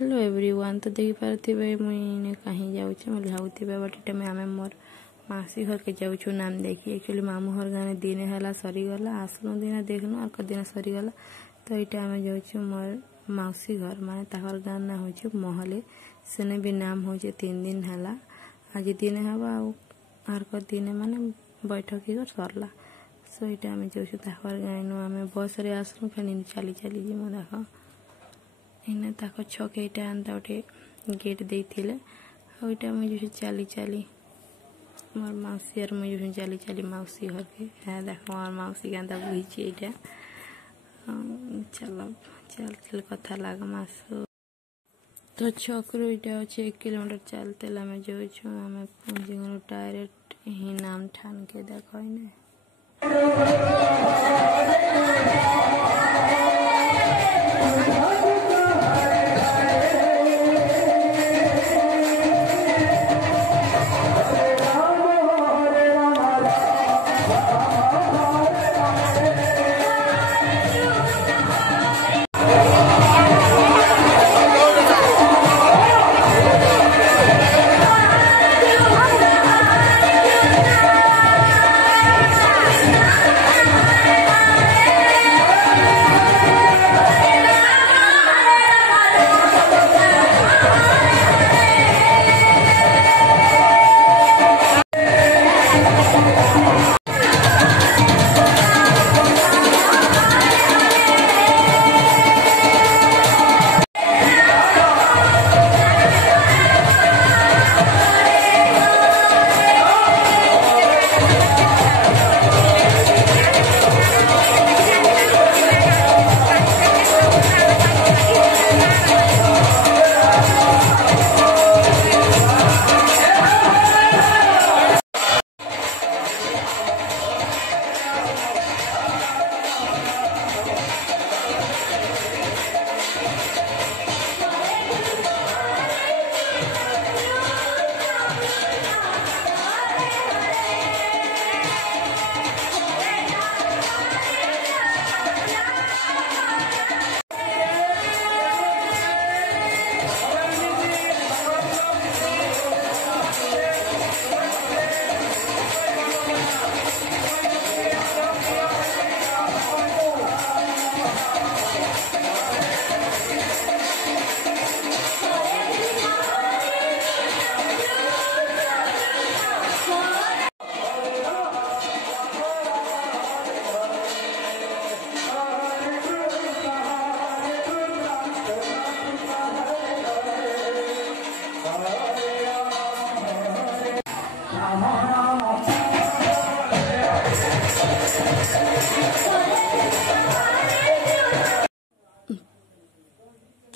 Hello everyone. तो देख पारे मुझे कहीं जाऊे मैं भावुवे बट टाइम आम मोर मासी घर के जाऊँ नाम देखी। एक्चुअली मामू घर गाँव दिन है सरीगला आसलु दिन देखनु आर दिन सरीगला। तो यहाँ आम जाऊँ मोर मौसी घर माने ताकर गाँव ना हो महले सेने भी नाम हो 3 दिन है। आज दिन हवा आर दिन माने बैठक कर सरला। सो यहाँ आम जाऊँ ताकर गाँव आम बस रे आसलु फिर चली चली जी देख इन्हें ताक छक यहाँ आनता गोटे गेट देते आईटा मुझे चली चली मोर मौसी और मुझे चली चली मौसी घर के हाँ देख मोर मौसी गाँदा बुझी यहाँ चल चल चल कथा लग मास। तो छकरू यहाँ अच्छे 1 किलोमीटर चलते आम जाऊँ आम पहुँची डायरेक्ट ही नाम ठान के देख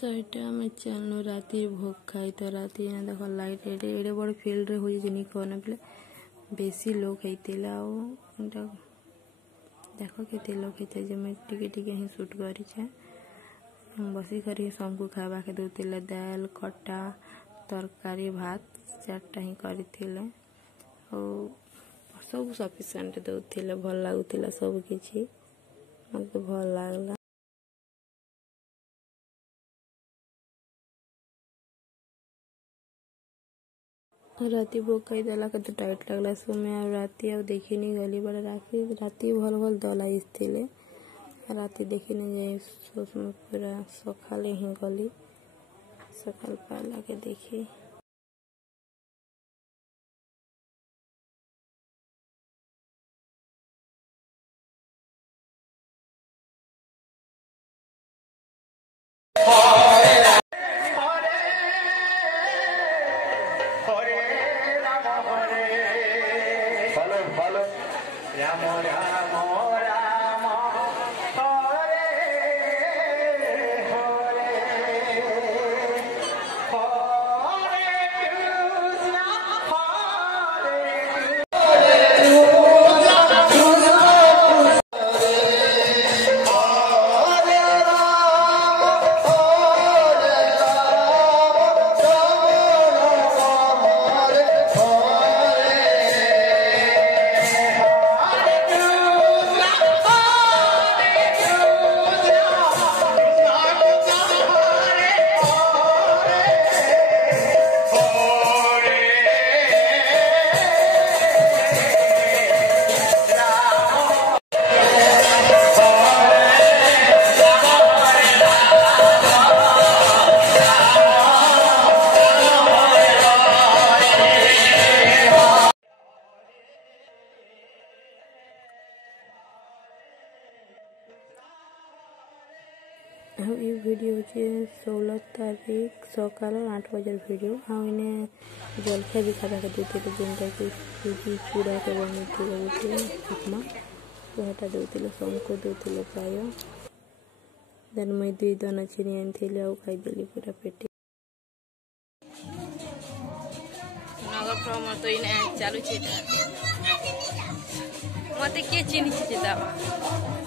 तो यहाँ आम चलनु राति भोग खाई। तो राति यहाँ देख लाइट एडे बड़ फिल्ड रे होई जनी कहना बेले बेसी लोग होइतिला देख केते लोग होते जे मैं टिके टिके ही शूट करी छे बसी करी सबको खावा के दउतिले दाल खट्टा तरकारी भात 4टा ही करिथिले और सब सफिशिएंट दउतिले भल लागुतिला सब किछि मते भल लागला। राति भोग खाई देला के तो टाइट लगला सो मैं राति आ देखी नहीं गली बड़ा राति भल भल दलाई थिले राति देखी नहीं जाए सोच में पूरा सकाले ही गली सकाल पाला के देखी। ହେଉଛି 16 ତାରିଖ ସକାଳ 8 ବଜାର ଭିଡ଼ିଓ। ଆଉ ଏନେ ଜଳଖିଆ ବି ଖାଇବାକୁ ଦେଉଥିଲେ, ଯେନ୍ଟାକି ସୁଜି ଚୁଡ଼ାରେ ବନେଇଥିଲେ ଗୋଟେ ଉପମା, ସେଇଟା ଦେଉଥିଲେ, ସମସ୍ତଙ୍କୁ ଦେଉଥିଲେ ପ୍ରାୟ। ଦେନ୍ ମୁଇଁ 2 ଦାନା ଚିନି ଆଣିଥିଲି ଆଉ ଖାଇଦେଲି ପୁରା ପେଟେ। ନଗର ଭ୍ରମଣ ତ ଏଇନେ ଚାଲୁଛି, ମତେ କିଏ ଚିହ୍ନିଛି ଯେ ଦାବା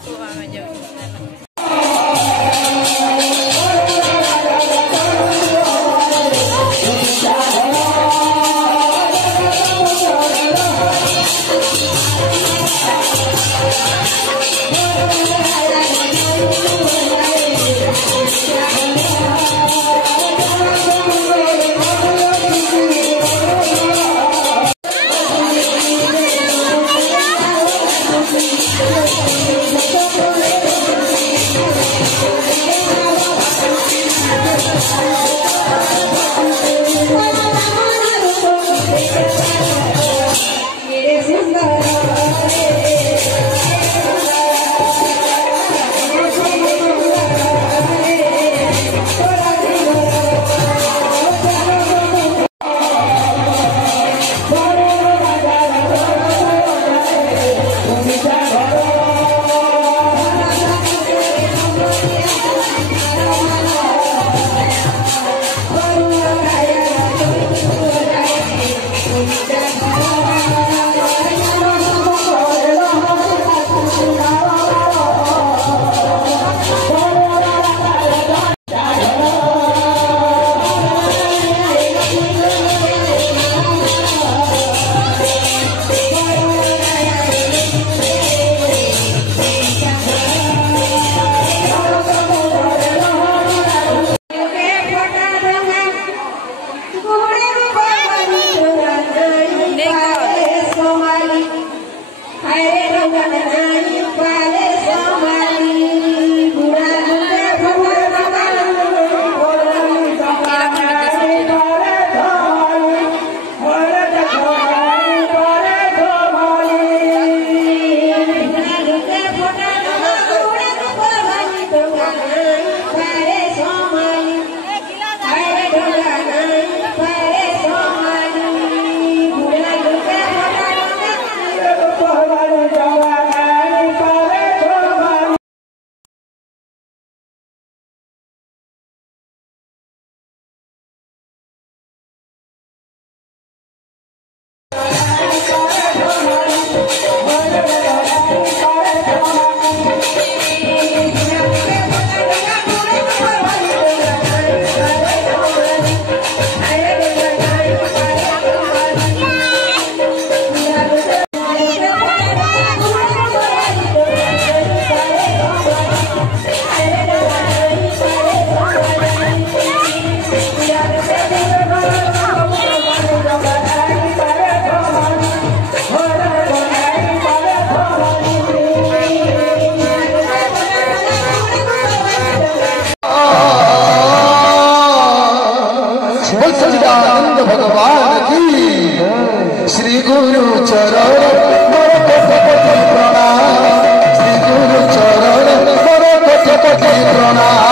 ସବୁ ଆମେ ଯାଉଛୁ। भगवान की श्री गुरु चरण मोर कोटि कोटि प्रणाम, श्री गुरु चरण मोर कोटि कोटि प्रणाम।